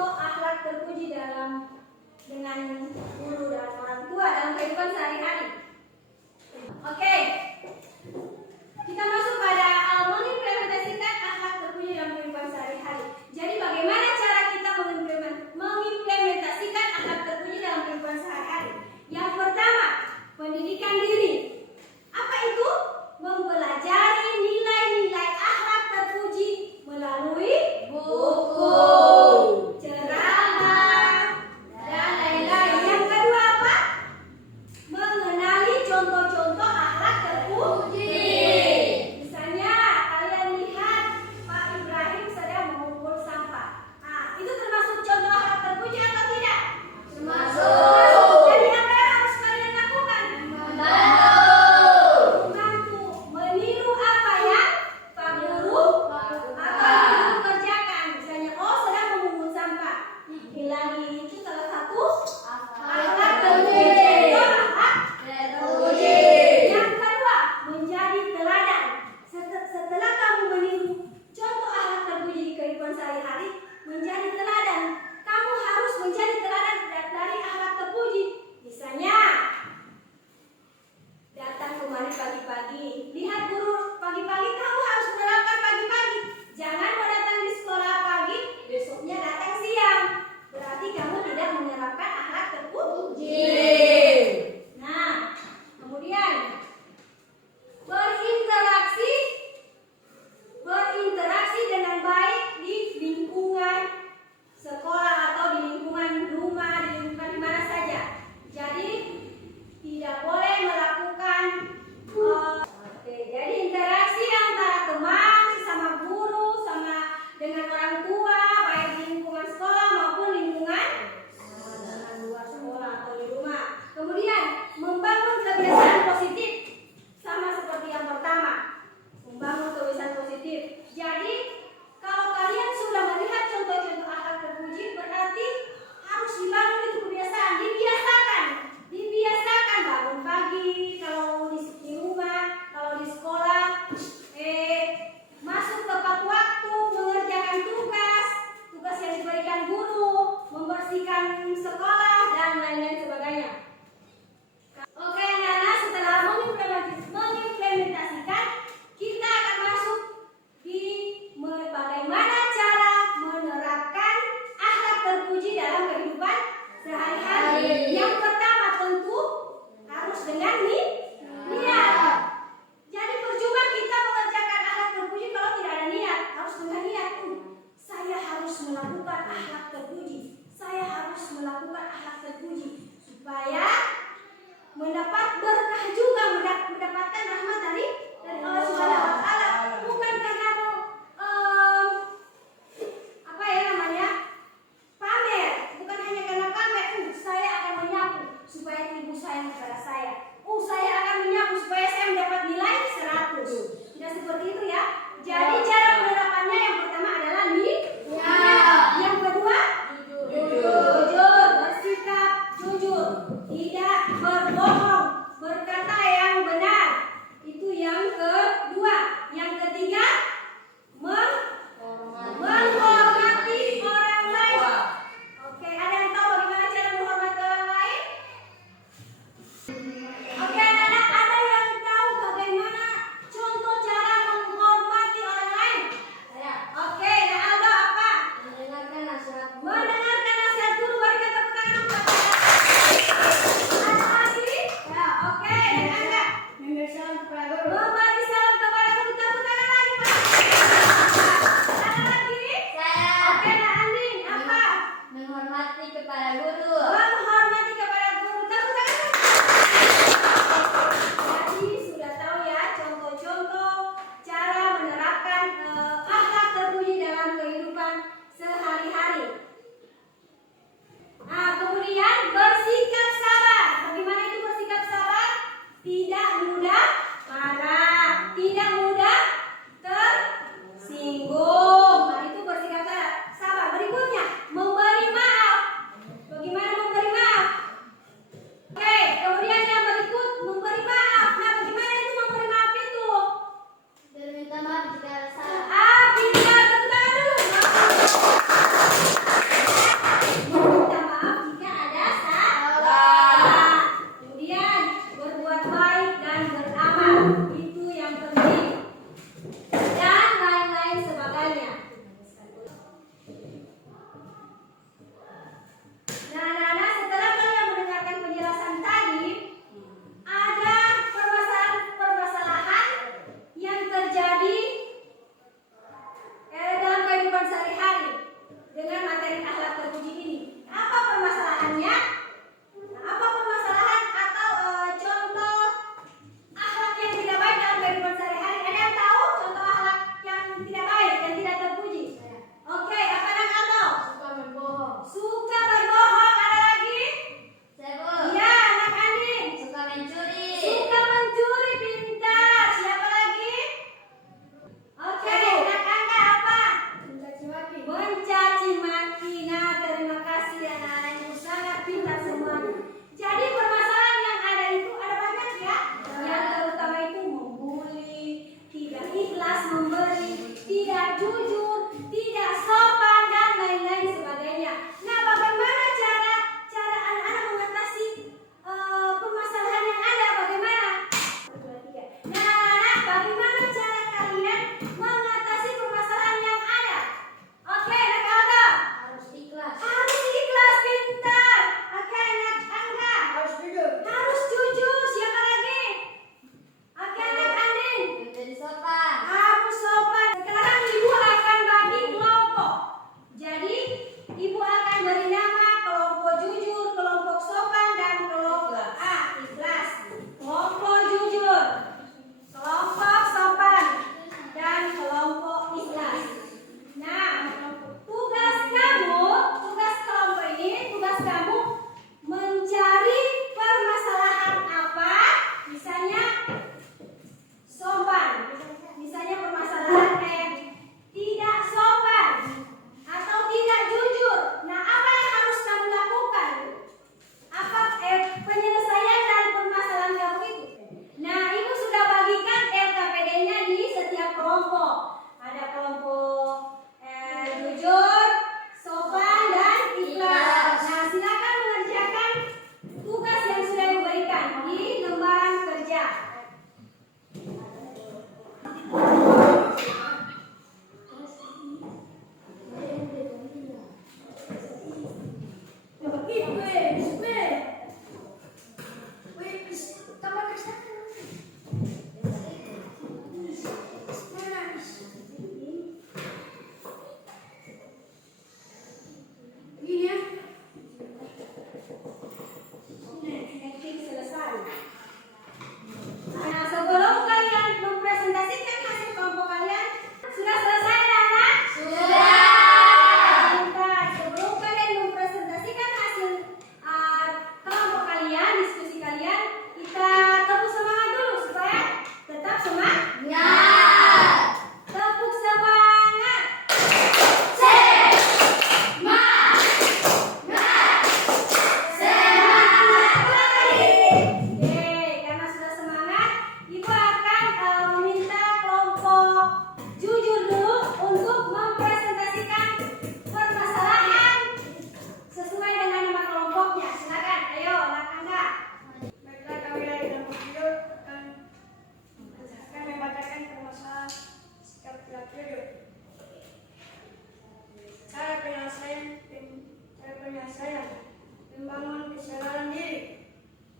contoh akhlak terpuji dengan guru dan orang tua dalam kehidupan sehari-hari. Oke, kita masuk pada mengimplementasikan akhlak terpuji dalam kehidupan sehari-hari. Jadi bagaimana cara kita mengimplementasikan akhlak terpuji dalam kehidupan sehari-hari? Yang pertama, pendidikan diri. Apa itu? Mempelajari nilai-nilai akhlak terpuji melalui buku, ceramah, dan lain-lain. Yang kedua apa? Mengenali contoh-contoh akhlak terpuji. Misalnya Ibu akan beri nama kelompok jujur, kelompok sopan, dan kelompok ikhlas. Kelompok jujur, kelompok sopan, dan kelompok ikhlas. Nah, tugas kelompok ini, tugas kamu mencari permasalahan apa, misalnya sopan, misalnya permasalahan tidak sopan atau tidak jujur. Nah, apa yang harus kamu lakukan? Apa penyelesaian dari permasalahan kamu itu? Nah, ibu sudah bagikan LKPD-nya di setiap kelompok. Ada kelompok jujur, sopan, dan ikhlas. Nah, silakan mengerjakan tugas yang sudah diberikan di lembaran kerja. Nah, sebelum kalian mempresentasikan hasil kelompok kalian, sudah selesai anak-anak? Sudah. Sebelum kalian mempresentasikan hasil kelompok kalian, diskusi kalian, kita tepuk semangat dulu supaya tetap semangat. Tepuk semangat. Karena sudah semangat, ibu akan meminta kelompok jujur dulu untuk mempresentasikan permasalahan sesuai dengan nama kelompoknya. Silakan, ayo anak-anak. Baiklah, kami dari kelompok jujur akan membacakan permasalahan sikap jujur. Cara penyelesaian membangun kesadaran diri,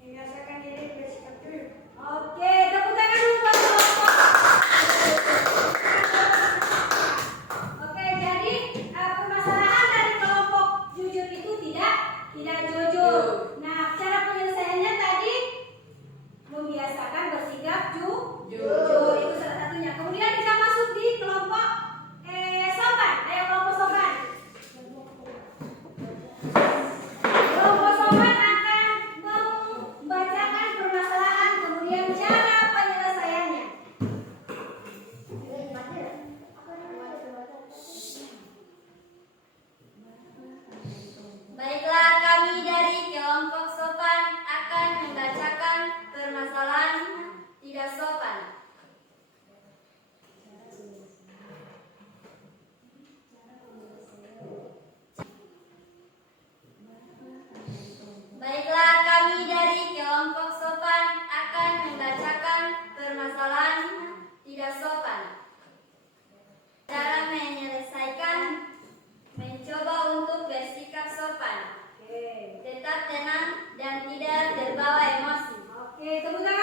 membiasakan diri bersikap jujur. Oke, tepuk tangan dulu buat kelompok. Oke, jadi permasalahan dari kelompok jujur itu tidak jujur. Nah, cara penyelesaiannya tadi membiasakan bersikap jujur. Itu salah satunya. Kemudian kita masuk di kelompok sopan. Ayo kelompok sopan. Kelompok sopan akan membacakan permasalahan, kemudian cara penyelesaiannya. Baiklah, kami dari kelompok sopan akan membacakan permasalahan tidak sopan. Baiklah, kami dari kelompok sopan akan membacakan permasalahan tidak sopan. Cara menyelesaikan, mencoba untuk bersikap sopan, Oke. tetap tenang dan tidak terbawa emosi. Oke, tepuk tangan